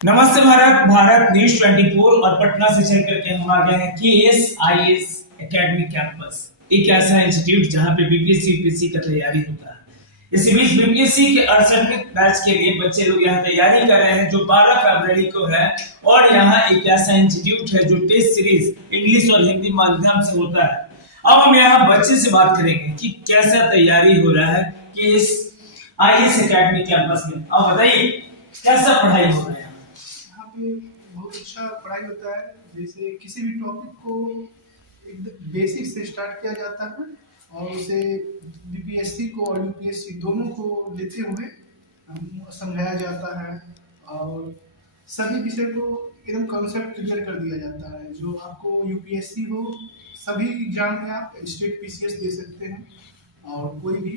नमस्ते भारत, भारत न्यूज 24 और पटना से चल करके हम आ गए हैं KSIS एकेडमी कैंपस। एक ऐसा इंस्टीट्यूट जहां पे बीपीएससी यूपीएससी का तैयारी होता है। इसी बीच बीपीएससी के 68वें बैच के लिए बच्चे लोग यहाँ तैयारी कर रहे हैं जो 12 फरवरी को है। और यहाँ एक ऐसा इंस्टीट्यूट है जो टेस्ट सीरीज इंग्लिश और हिंदी माध्यम से होता है। अब हम यहाँ बच्चे से बात करेंगे कि कैसा तैयारी हो रहा है KSIS एकेडमी कैंपस में। अब बताइए कैसा पढ़ाई हो रहा है? बहुत अच्छा पढ़ाई होता है। जैसे किसी भी टॉपिक को एक बेसिक से स्टार्ट किया जाता है और उसे बीपीएससी को और यूपीएससी दोनों को लेते हुए समझाया जाता है और सभी विषय को एकदम कॉन्सेप्ट क्लियर कर दिया जाता है। जो आपको यूपीएससी हो सभी एग्जाम में आप स्टेट पीसीएस दे सकते हैं और कोई भी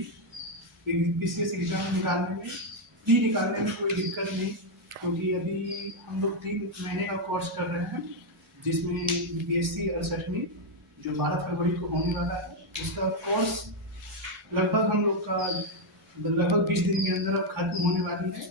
पीसीएस एग्जाम निकालने में कोई दिक्कत नहीं, क्योंकि अभी हम लोग 3 महीने का कोर्स कर रहे हैं जिसमें बीपीएससी 68वीं जो 12 फरवरी को होने वाला है उसका कोर्स लगभग हम लोग का 20 दिन के अंदर अब खत्म होने वाली है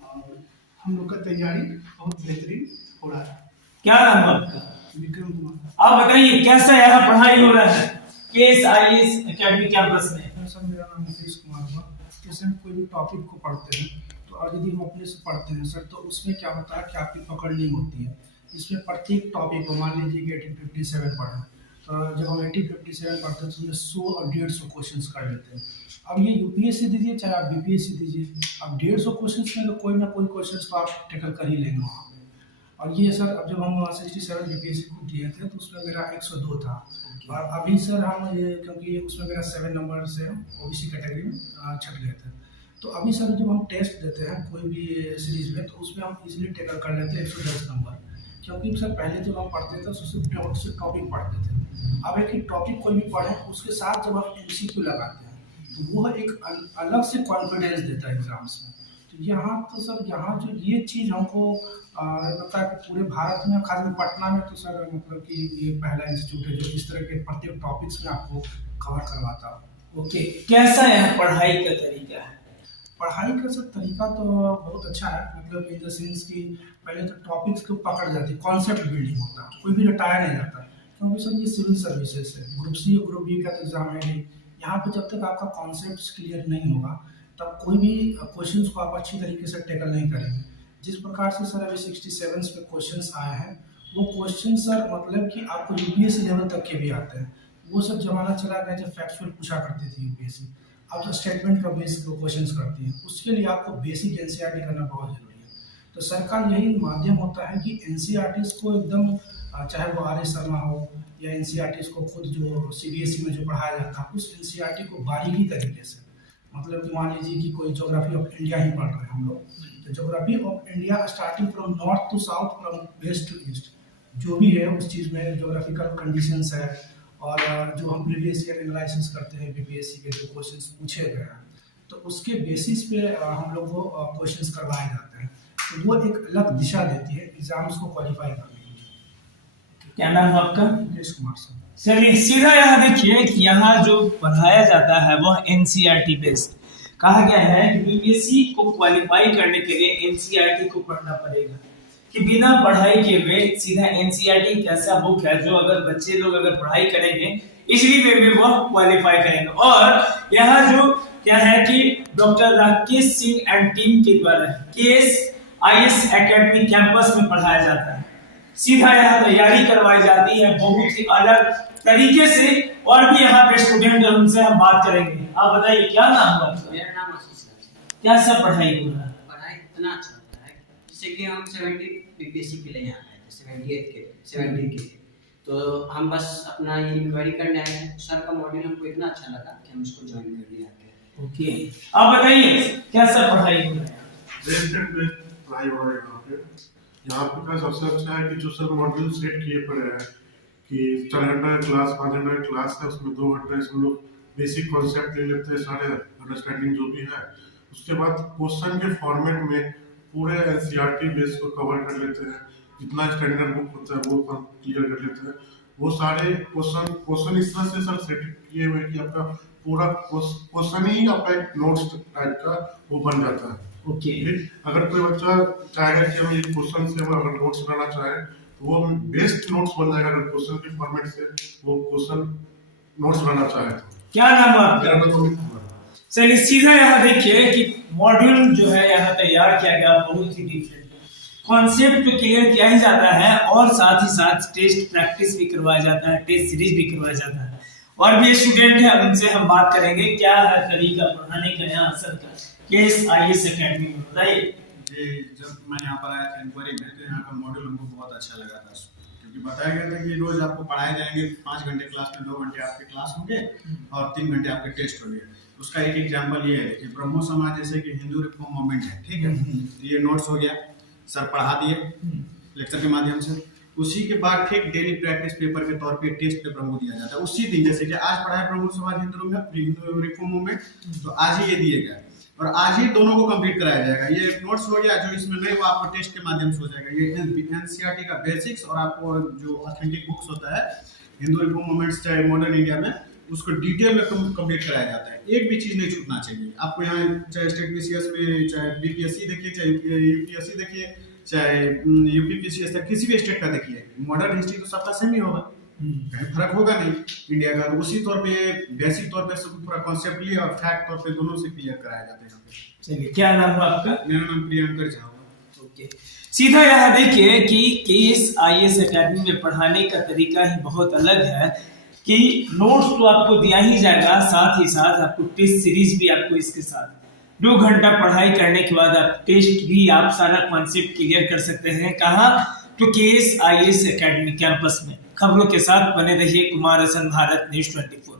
और हम लोग का तैयारी बहुत बेहतरीन हो रहा है। क्या नाम है आपका? विक्रम कुमार। आप बताइए कैसा यहाँ पढ़ाई हो रहा है KSIS एकेडमी कैंपस में? सर मेरा नाम मुकेश कुमार हुआ। जैसे हम कोई भी टॉपिक को पढ़ते हैं तो और यदि हम अपने से पढ़ते हैं सर तो उसमें क्या होता है कि आपकी पकड़ नहीं होती है। इसमें प्रत्येक टॉपिक को मान लीजिए कि 1857 पढ़ा तो जब हम 1857 पढ़ते हैं तो उसमें 100 और 150 क्वेश्चंस कर लेते हैं। अब ये यूपीएससी दीजिए चाहे आप बीपीएससी दीजिए, अब 150 क्वेश्चंस में तो कोई ना कोई क्वेश्चंस तो आप टैकल कर ही लेंगे वहाँ पे। और ये सर अब जब हम 67 बीपीएससी को दिए थे तो उसमें मेरा 102 था और अभी सर हम ये क्योंकि उसमें मेरा 7 नंबर से ओबीसी कैटेगरी में छट गए थे तो अभी सर जब हम टेस्ट देते हैं कोई भी सीरीज में तो उसमें हम इजीली टैकल कर लेते हैं 110 नंबर, क्योंकि सर पहले जब हम पढ़ते थे तो उससे टॉपिक पढ़ते थे। अब एक ही टॉपिक कोई भी पढ़े उसके साथ जब हम MCQ लगाते हैं तो वो एक अलग से कॉन्फिडेंस देता है एग्जाम्स में। तो यहाँ तो सर यहाँ जो ये चीज़ हमको लगता है कि पूरे भारत में खासकर पटना में तो सर मतलब कि ये पहला इंस्टीट्यूट है जो इस तरह के प्रत्येक टॉपिक्स में आपको कवर करवाता है। ओके, कैसा यहाँ पढ़ाई का तरीका है? पढ़ाई का सर तरीका तो बहुत अच्छा है, मतलब इन द सेंस कि पहले तो टॉपिक्स को पकड़ जाती है, कॉन्सेप्ट बिल्डिंग होता है, कोई भी रटाया नहीं जाता क्योंकि सर ये सिविल सर्विसेज है, ग्रुप सी और ग्रुप बी का तो एग्जाम है नहीं। यहाँ पे जब तक आपका कॉन्सेप्ट क्लियर नहीं होगा तब कोई भी क्वेश्चंस को आप अच्छी तरीके से टैकल नहीं करेंगे। जिस प्रकार से सर अभी 67 पे क्वेश्चंस आए हैं वो क्वेश्चन सर मतलब कि आपको यूपीएससी लेवल तक के भी आते हैं। वो सब जमाना चला गया जब फैक्चुअल पूछा करती थी यूपीएससी, अब जो स्टेटमेंट का बेस क्वेश्चंस करती है उसके लिए आपको बेसिक एनसीईआरटी करना बहुत जरूरी है। तो सरकार यही माध्यम होता है कि एनसीईआरटी को एकदम चाहे वो RS शर्मा हो या एनसीईआरटी को खुद जो सीबीएसई में जो पढ़ाया जाता है उस एनसीईआरटी को बारीकी तरीके से, मतलब कि मान लीजिए कि कोई ज्योग्राफी ऑफ इंडिया ही पढ़ रहे हैं हम लोग, तो geography of India starting from north to south from west to east जो भी है उस चीज़ में ज्योग्राफिकल कंडीशंस है और जो हम प्रीवियस ईयर एनालिसिस करते हैं बीपीएससी के जो क्वेश्चंस पूछे गए हैं तो उसके बेसिस पे हम लोग को क्वेश्चंस करवाए जाते हैं। तो वो एक अलग दिशा देती है एग्जाम्स को क्वालिफाई करने के लिए। क्या नाम है आपका? मुकेश कुमार सर। चलिए सीधा यहाँ देखिए कि यहाँ जो पढ़ाया जाता है वह एनसीईआरटी बेस्ड कहा गया है कि बीपीएससी को क्वालिफाई करने के लिए एनसीईआरटी को पढ़ना पड़ेगा, कि बिना पढ़ाई के वे सीधा एनसीईआरटी एक ऐसा बुक है जो अगर बच्चे लोग अगर पढ़ाई करेंगे इजीली वे में वो क्वालिफाई करेंगे। और यहाँ जो क्या है कि doctor Rakesh Singh and team के द्वारा KSIS एकेडमी कैंपस में पढ़ाया जाता है। सीधा यहाँ तैयारी करवाई जाती है बहुत ही अलग तरीके से। और भी यहाँ पे स्टूडेंट है, उनसे हम बात करेंगे। आप बताइए क्या नाम हुआ आपका? मेरा नाम आशीष है। क्या सब पढ़ाई हो रहा है? पढ़ाई इतना अच्छा होता है जैसे कि हम 70 बीपीएससी के लिए यहाँ आए थे, 70 के। तो हम बस अपना ये इंक्वायरी करने आए हैं। सर का मॉड्यूल हमको इतना अच्छा लगा कि हम इसको ज्वाइन कर लिया आके। ओके, आप बताइए क्या सब पढ़ाई हो रहा है? पढ़ाई हो रहा है यहाँ पे का सबसे अच्छा है कि जो सर मॉड्यूल सेट किए पड़े हैं कि 4 घंटा क्लास 5 घंटा क्लास है, उसमें 2 घंटा इसमें लोग बेसिक कॉन्सेप्ट ले लेते हैं, सारे अंडरस्टैंडिंग जो भी है। उसके बाद क्वेश्चन के फॉर्मेट में पूरे एनसीईआरटी बेस को कवर कर लेते हैं। जितना स्टैंडर्ड बुक होता है वो क्लियर कर लेते हैं। वो सारे क्वेश्चन इस तरह से सर सेट किए हुए कि आपका पूरा क्वेश्चन ही आपका एक नोट्स टाइप का वो बन जाता है। ओके, अगर कोई बच्चा चाहेगा कि हम ये क्वेश्चन से हम अगर नोट्स बनाना चाहें तो वो बेस्ट नोट्स बन जाएगा। अगर क्वेश्चन के फॉर्मेट से वो क्वेश्चन नोट्स बनाना चाहे तो। क्या नाम है आपका? चलिए सीधा यहाँ देखिए कि मॉड्यूल जो है यहाँ तैयार किया गया बहुत ही डिफरेंट। कॉन्सेप्ट तो क्लियर किया ही जाता है और साथ ही साथ टेस्ट प्रैक्टिस भी करवाया जाता है, टेस्ट सीरीज भी करवाया जाता है। और भी स्टूडेंट है, उनसे हम बात करेंगे क्या है तरीका पढ़ाने का यहाँ असर का KSIS एकेडमी में। बताइए जी, जब मैं यहाँ पर आया था इंक्वायरी में तो यहाँ का मॉड्यूल हमको बहुत अच्छा लगा था, क्योंकि बताया गया था कि रोज आपको पढ़ाए जाएंगे। 5 घंटे क्लास में 2 घंटे आपके क्लास होंगे और 3 घंटे आपके टेस्ट होंगे। उसका एक एग्जाम्पल ये है कि ब्रह्मो समाज जैसे कि हिंदू रिफॉर्म मूवमेंट है, ठीक है, ये नोट्स हो गया, सर पढ़ा दिए लेक्चर के माध्यम से। उसी के बाद ठीक डेली प्रैक्टिस पेपर के तौर पे टेस्ट पेपर हमको दिया जाता है उसी दिन। जैसे कि आज पढ़ाया ब्रह्मो समाज हिंदू रिफॉर्म मूवमेंट, तो आज ही ये दिए गए और आज ही दोनों को कंप्लीट कराया जाएगा। ये नोट्स हो गया, जो इसमें नहीं वो आपको टेस्ट के माध्यम से हो जाएगा। ये एनसीईआरटी का बेसिक्स और आपको जो ऑथेंटिक बुक्स होता है हिंदू रिफॉर्म मूवमेंट्स चाहे मॉडर्न इंडिया में, उसको डिटेल में कंप्लीट कराया जाता है। एक भी चीज नहीं छूटना चाहिए आपको। यहाँ चाहे स्टेट पीसीएस में, चाहे बीपीएससी देखिए, चाहे यूपीएससी देखिए, चाहे यूपीपीसीएस तक किसी भी स्टेट का देखिए, मॉडर्न हिस्ट्री तो सबका सेम ही होगा, कहीं फर्क होगा नहीं इंडिया का। तो उसी तौर पे बेसिक तौर पे सब पूरा कॉन्सेप्टली और फैक्ट तौर पे दोनों से क्लियर कराया जाता है। चलिए, क्या नाम है आपका? मेरा नाम प्रियंकर झा है। ओके, सीधा यहाँ देखिए कि KSIS एकेडमी में पढ़ाने का तरीका ही बहुत अलग है कि नोट्स तो आपको दिया ही जाएगा, साथ ही साथ आपको टेस्ट सीरीज भी आपको इसके साथ 2 घंटा पढ़ाई करने के बाद आप टेस्ट भी आप सारा कॉन्सेप्ट क्लियर कर सकते हैं। कहाँ? तो KSIS एकेडमी कैंपस में। खबरों के साथ बने रहिए। कुमार हसन, भारत न्यूज़ 24।